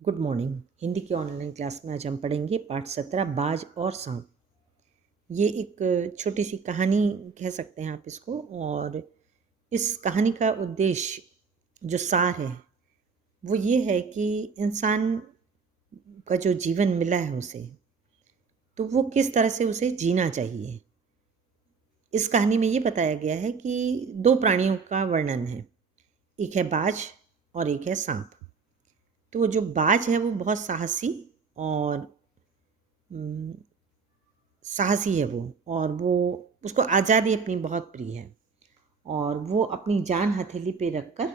Good morning. Hindi की online class में आज हम पढ़ेंगे पाठ 17 बाज और सांप। ये एक छोटी सी कहानी कह सकते हैं आप इसको। और इस कहानी का उद्देश्य जो सार है वो ये है कि इंसान का जो जीवन मिला है उसे, तो वो किस तरह से उसे जीना चाहिए। इस कहानी में ये बताया गया है कि दो प्राणियों का वर्णन है, एक है बाज और एक है सांप। तो जो बाज है वो बहुत साहसी और उम, साहसी है वो, और वो उसको आज़ादी अपनी बहुत प्रिय है। और वो अपनी जान हथेली पे रख कर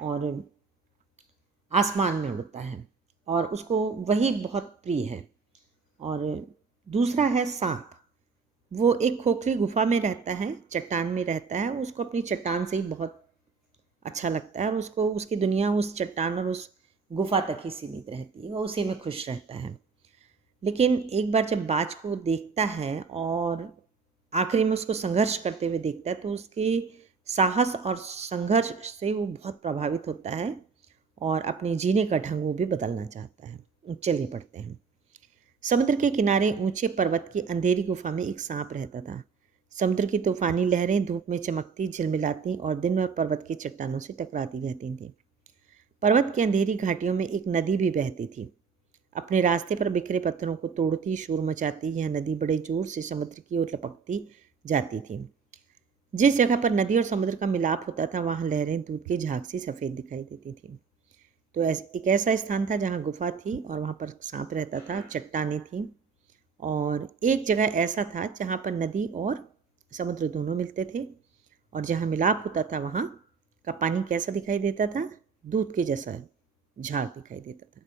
और आसमान में उड़ता है, और उसको वही बहुत प्रिय है। और दूसरा है सांप। वो एक खोखली गुफा में रहता है, चट्टान में रहता है। उसको अपनी चट्टान से ही बहुत अच्छा लगता है, और उसको उसकी दुनिया उस चट्टान और उस गुफा तक ही सीमित रहती है, और उसी में खुश रहता है। लेकिन एक बार जब बाज को देखता है और आखिरी में उसको संघर्ष करते हुए देखता है, तो उसके साहस और संघर्ष से वो बहुत प्रभावित होता है, और अपने जीने का ढंग वो भी बदलना चाहता है। चलिए पढ़ते हैं। समुद्र के किनारे ऊंचे पर्वत की अंधेरी गुफा में एक सांप रहता था। समुद्र की तूफानी लहरें धूप में चमकती, झिलमिलाती और दिन भर पर्वत की चट्टानों से टकराती रहती थीं। पर्वत की अंधेरी घाटियों में एक नदी भी बहती थी। अपने रास्ते पर बिखरे पत्थरों को तोड़ती, शोर मचाती, यह नदी बड़े जोर से समुद्र की ओर लपकती जाती थी। जिस जगह पर नदी और समुद्र का मिलाप होता था, वहाँ लहरें दूध के झाग सी सफ़ेद दिखाई देती थीं। तो एक ऐसा स्थान था जहाँ गुफा थी, और वहाँ पर सांप रहता था, चट्टानें थीं। और एक जगह ऐसा था जहाँ पर नदी और समुद्र दोनों मिलते थे, और जहाँ मिलाप होता था वहाँ का पानी कैसा दिखाई देता था? दूध के जैसा झाग दिखाई देता था।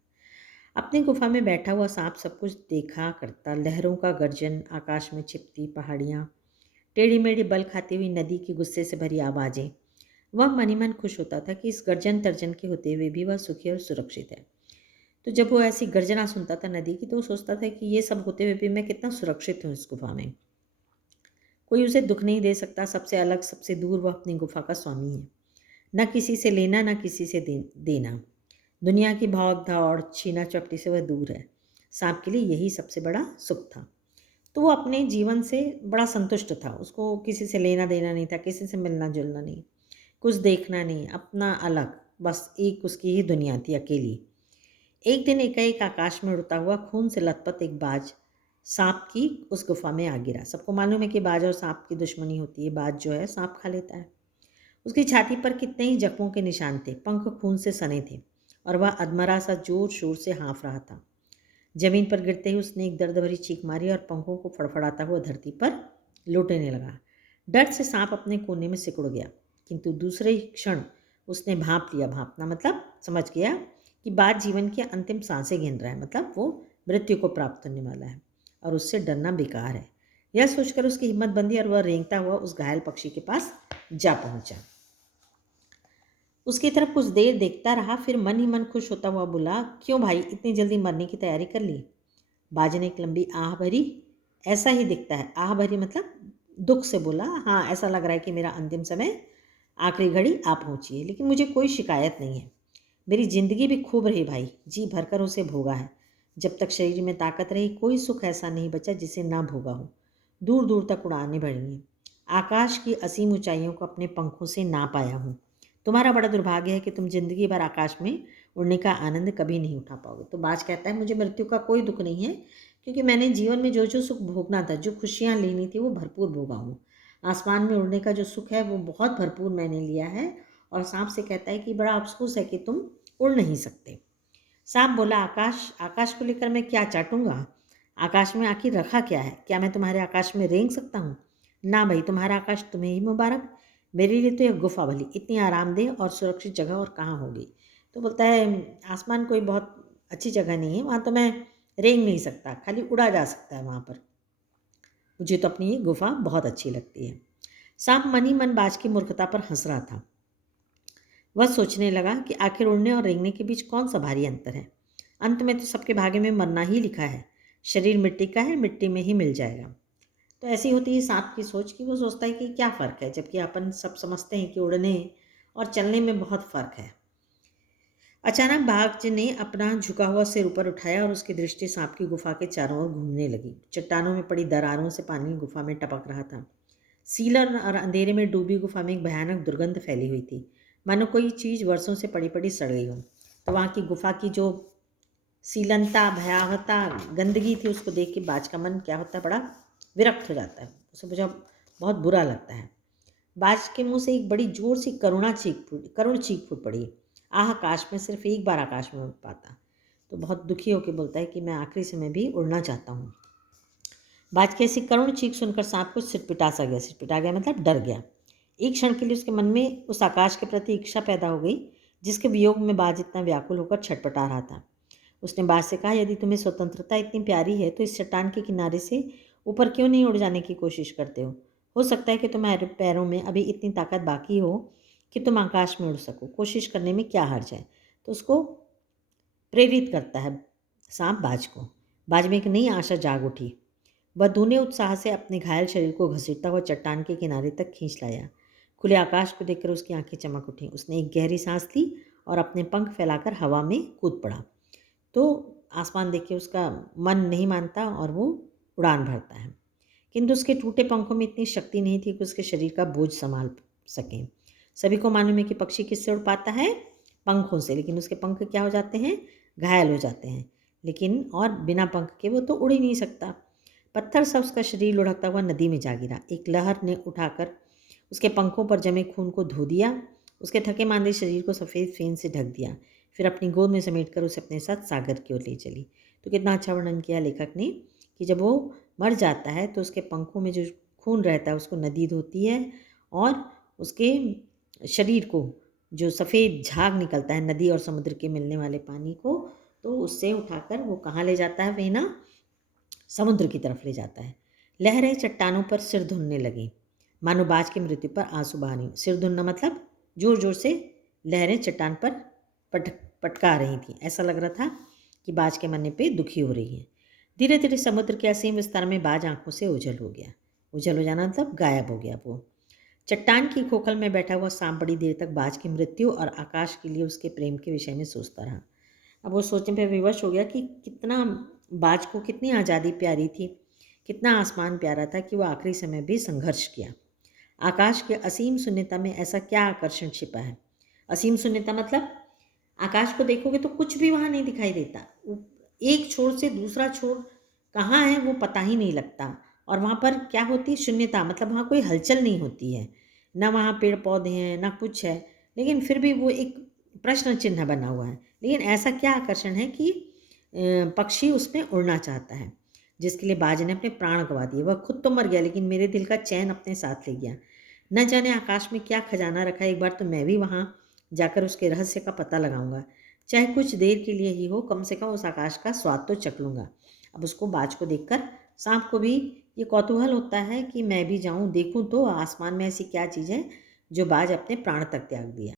अपनी गुफा में बैठा हुआ सांप सब कुछ देखा करता, लहरों का गर्जन, आकाश में छिपती पहाड़ियाँ, टेढ़ी मेढ़ी बल खाती हुई नदी की गुस्से से भरी आवाज़ें। वह मन ही मन खुश होता था कि इस गर्जन तर्जन के होते हुए भी वह सुखी और सुरक्षित है। तो जब वो ऐसी गर्जना सुनता था नदी की, तो वो सोचता था कि ये सब होते हुए भी मैं कितना सुरक्षित हूँ इस गुफा में। कोई उसे दुख नहीं दे सकता। सबसे अलग, सबसे दूर वह अपनी गुफा का स्वामी है। न किसी से लेना, न किसी से देना। दुनिया की भाग दौड़, छीना चपटी से वह दूर है। सांप के लिए यही सबसे बड़ा सुख था। तो वो अपने जीवन से बड़ा संतुष्ट था। उसको किसी से लेना देना नहीं था, किसी से मिलना जुलना नहीं, कुछ देखना नहीं, अपना अलग। बस एक उसकी ही दुनिया थी, अकेली। एक दिन एकाएक आकाश में उड़ता हुआ खून से लथपथ एक बाज सांप की उस गुफा में आ गिरा। सबको मालूम है कि बाज और सांप की दुश्मनी होती है। बाज जो है सांप खा लेता है। उसकी छाती पर कितने ही जख्मों के निशान थे, पंख खून से सने थे, और वह अधमरा सा जोर शोर से हाँफ रहा था। जमीन पर गिरते ही उसने एक दर्द भरी चीख मारी और पंखों को फड़फड़ाता हुआ धरती पर लौटने लगा। डर से सांप अपने कोने में सिकुड़ गया, किंतु दूसरे ही क्षण उसने भांप लिया। भांपना मतलब समझ गया कि बात जीवन की अंतिम सांसें गिन रहा है, मतलब वो मृत्यु को प्राप्त होने वाला है, और उससे डरना बेकार है। यह सोचकर उसकी हिम्मत बंधी और वह रेंगता हुआ उस घायल पक्षी के पास जा पहुंचा। उसकी तरफ कुछ देर देखता रहा, फिर मन ही मन खुश होता हुआ बोला, क्यों भाई, इतनी जल्दी मरने की तैयारी कर ली? बाज ने एक लंबी आह भरी, ऐसा ही दिखता है, आह भरी मतलब दुख से बोला, हाँ ऐसा लग रहा है कि मेरा अंतिम समय, आखिरी घड़ी आ पहुंची है, लेकिन मुझे कोई शिकायत नहीं है। मेरी जिंदगी भी खूब रही भाई, जी भरकर उसे भोगा है। जब तक शरीर में ताकत रही, कोई सुख ऐसा नहीं बचा जिसे ना भोगा हो। दूर दूर तक उड़ाने भरी हैं। आकाश की असीम ऊंचाइयों को अपने पंखों से ना पाया हूँ। तुम्हारा बड़ा दुर्भाग्य है कि तुम जिंदगी भर आकाश में उड़ने का आनंद कभी नहीं उठा पाओगे। तो बाज कहता है, मुझे मृत्यु का कोई दुख नहीं है, क्योंकि मैंने जीवन में जो जो सुख भोगना था, जो खुशियाँ लेनी थी, वो भरपूर भोगा हूँ। आसमान में उड़ने का जो सुख है वो बहुत भरपूर मैंने लिया है। और सांप से कहता है कि बड़ा अफसोस है कि तुम उड़ नहीं सकते। सांप बोला, आकाश, आकाश को लेकर मैं क्या चाटूंगा? आकाश में आखिर रखा क्या है? क्या मैं तुम्हारे आकाश में रेंग सकता हूँ? ना भाई, तुम्हारा आकाश तुम्हें ही मुबारक। मेरे लिए तो यह गुफा भली इतनी आरामदेह और सुरक्षित जगह और कहाँ होगी। तो बोलता है, आसमान कोई बहुत अच्छी जगह नहीं है, वहाँ तो मैं रेंग नहीं सकता, खाली उड़ा जा सकता है वहाँ पर। मुझे तो अपनी ये गुफा बहुत अच्छी लगती है। सांप मन ही मन बाज की मूर्खता पर हंस रहा था। वह सोचने लगा कि आखिर उड़ने और रेंगने के बीच कौन सा भारी अंतर है। अंत में तो सबके भाग्य में मरना ही लिखा है। शरीर मिट्टी का है, मिट्टी में ही मिल जाएगा। तो ऐसी होती है सांप की सोच कि वो सोचता है कि क्या फ़र्क है, जबकि अपन सब समझते हैं कि उड़ने और चलने में बहुत फ़र्क है। अचानक बाघ ने अपना झुका हुआ सिर ऊपर उठाया और उसकी दृष्टि सांप की गुफा के चारों ओर घूमने लगी। चट्टानों में पड़ी दरारों से पानी गुफा में टपक रहा था। सीलन और अंधेरे में डूबी गुफा में एक भयानक दुर्गंध फैली हुई थी, मानो कोई चीज़ वर्षों से पड़ी पड़ी सड़ गई हो। तो वहाँ की गुफा की जो सीलनता, भयावहता, गंदगी थी, उसको देख के बाज का मन क्या होता है, बड़ा विरक्त हो जाता है। उसे मुझे बहुत बुरा लगता है। बाज के मुंह से एक बड़ी जोर सी करुण चीख फूट पड़ी। आह, काश मैं सिर्फ एक बार आकाश में उड़ पाता। तो बहुत दुखी होकर बोलता है कि मैं आखिरी समय भी उड़ना चाहता हूँ। बाज की ऐसी करुण चीख सुनकर सांप कुछ सिरपिटा सा गया। सिरपिटा गया मतलब डर गया। एक क्षण के लिए उसके मन में उस आकाश के प्रति इच्छा पैदा हो गई जिसके वियोग में बाज इतना व्याकुल होकर छटपटा रहा था। उसने बाज से कहा, यदि तुम्हें स्वतंत्रता इतनी प्यारी है तो इस चट्टान के किनारे से ऊपर क्यों नहीं उड़ जाने की कोशिश करते हो सकता है कि तुम्हारे पैरों में अभी इतनी ताकत बाकी हो कि तुम आकाश में उड़ सको। कोशिश करने में क्या हर्ज है। तो उसको प्रेरित करता है सांप बाज को। बाज में एक नई आशा जाग उठी। वह दूने उत्साह से अपने घायल शरीर को घसीटता हुआ चट्टान के किनारे तक खींच लाया। खुले आकाश को देखकर उसकी आंखें चमक उठीं। उसने एक गहरी सांस ली और अपने पंख फैलाकर हवा में कूद पड़ा। तो आसमान देख के उसका मन नहीं मानता और वो उड़ान भरता है, किंतु उसके टूटे पंखों में इतनी शक्ति नहीं थी कि उसके शरीर का बोझ संभाल सकें। सभी को मालूम है कि पक्षी किससे उड़ पाता है, पंखों से, लेकिन उसके पंख क्या हो जाते हैं, घायल हो जाते हैं। लेकिन और बिना पंख के वो तो उड़ ही नहीं सकता। पत्थर सा उसका शरीर लुढ़कता हुआ नदी में जा गिरा। एक लहर ने उठाकर उसके पंखों पर जमे खून को धो दिया, उसके थके मांदे शरीर को सफ़ेद फेन से ढक दिया, फिर अपनी गोद में समेटकर उसे अपने साथ सागर की ओर ले चली। तो कितना अच्छा वर्णन किया लेखक ने कि जब वो मर जाता है तो उसके पंखों में जो खून रहता है उसको नदी धोती है और उसके शरीर को जो सफ़ेद झाग निकलता है नदी और समुद्र के मिलने वाले पानी को, तो उससे उठाकर वो कहाँ ले जाता है, वेना समुद्र की तरफ ले जाता है। लहरें चट्टानों पर सिर धुनने लगी, मानो बाज की मृत्यु पर आंसू बहानी। सिर धुनना मतलब जोर जोर से लहरें चट्टान पर पटका रही थी। ऐसा लग रहा था कि बाज के मरने पे दुखी हो रही है। धीरे धीरे समुद्र के असीम विस्तार में बाज आंखों से ओझल हो गया। ओझल हो जाना मतलब गायब हो गया। वो चट्टान की खोखल में बैठा हुआ सांप बड़ी देर तक बाज की मृत्यु और आकाश के लिए उसके प्रेम के विषय में सोचता रहा। अब वो सोचने पर विवश हो गया कि कितना बाज को कितनी आज़ादी प्यारी थी, कितना आसमान प्यारा था कि वो आखिरी समय भी संघर्ष किया। आकाश के असीम शून्यता में ऐसा क्या आकर्षण छिपा है। असीम शून्यता मतलब आकाश को देखोगे तो कुछ भी वहाँ नहीं दिखाई देता। एक छोर से दूसरा छोर कहाँ है वो पता ही नहीं लगता। और वहाँ पर क्या होती है, शून्यता मतलब वहाँ कोई हलचल नहीं होती है, ना वहाँ पेड़ पौधे हैं ना कुछ है, लेकिन फिर भी वो एक प्रश्न चिन्ह बना हुआ है। लेकिन ऐसा क्या आकर्षण है कि पक्षी उसमें उड़ना चाहता है, जिसके लिए बाज ने अपने प्राण गंवा दिए। वह खुद तो मर गया लेकिन मेरे दिल का चैन अपने साथ ले गया। न जाने आकाश में क्या खजाना रखा है। एक बार तो मैं भी वहाँ जाकर उसके रहस्य का पता लगाऊंगा, चाहे कुछ देर के लिए ही हो, कम से कम उस आकाश का स्वाद तो चख लूँगा। अब उसको बाज को देखकर सांप को भी ये कौतूहल होता है कि मैं भी जाऊँ देखूँ तो आसमान में ऐसी क्या चीज़ है जो बाज अपने प्राण तक त्याग दिया।